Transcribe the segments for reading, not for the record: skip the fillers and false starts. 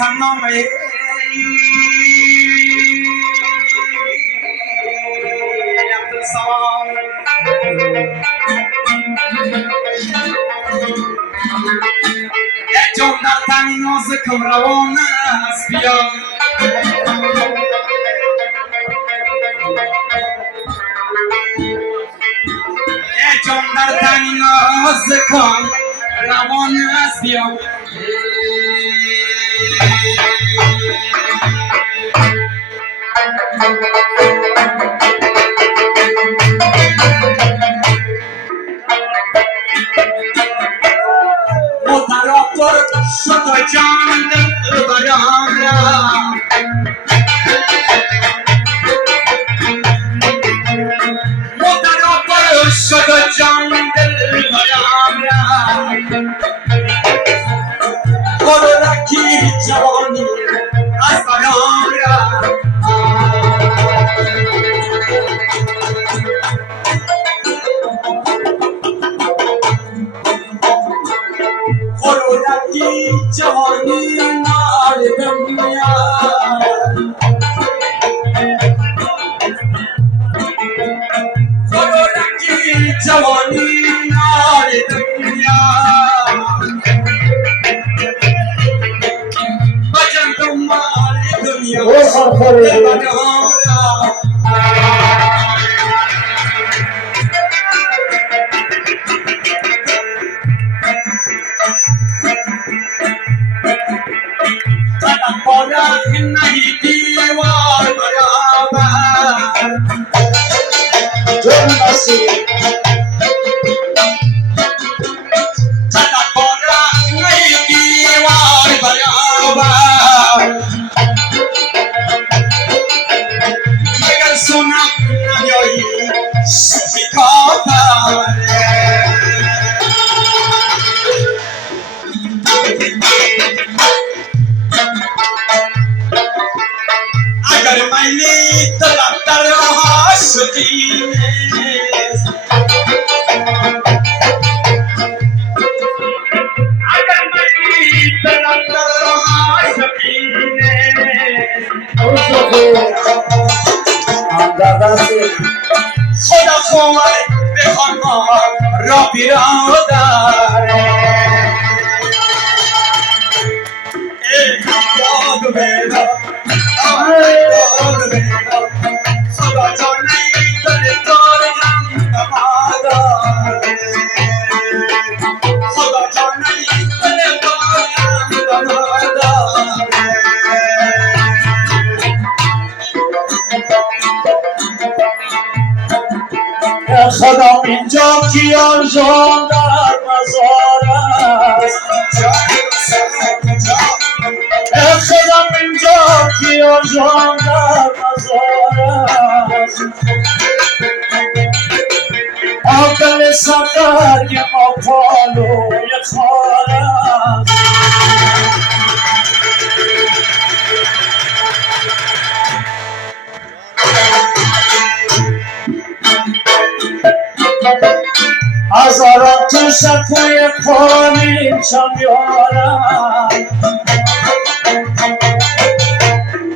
سنامه جان در تنی نازکم روان است بیا جان در تنی نازکم روان است بیا مترابر شد جان دل برام را مترابر شد جان دل برام را خورکی جوانی از برام را خورکی جوانی نار دنیا خورکی جوانی نار دنیا بجن دنبال دنیا برام را پارا نہیں دیوار برابر چلا پارا نہیں دیوار برابر مگر سنا نیایی شکایت اگر میلی طلب در عاشقی نیست اگر میلی طلب در عاشقی نیست خدا خواهد بخوان ما را برادر یاد بیدا خدا جانی دل دارم دمادار خدا جانی دل دارم دمادار خدا اینجا کیان جان در مزار است خدا اینجا کیان جان در مزار است آقل سفر یه ما پالوی خار است هزاران تو شکوی پانی چم یارم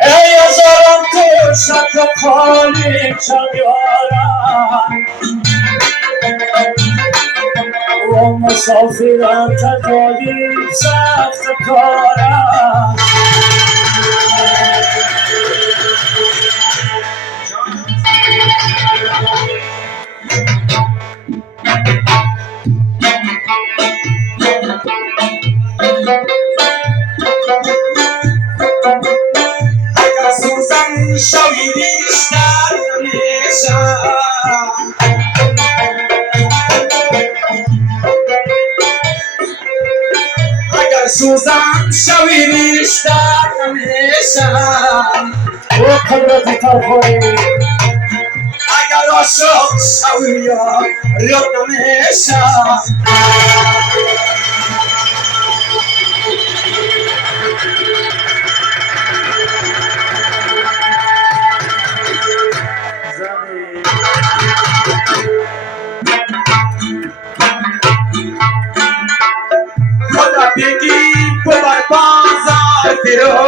ای هزاران تو شکوی پانی چم یارم و مسافرم تجایی سخت کارم سوزن شوی بیشتر همیشه اگر سوزن شوی بیشتر همیشه او قدرتی ترخوری اگر عاشق شوی یا رد همیشه خدا بگی ببر بازار فرو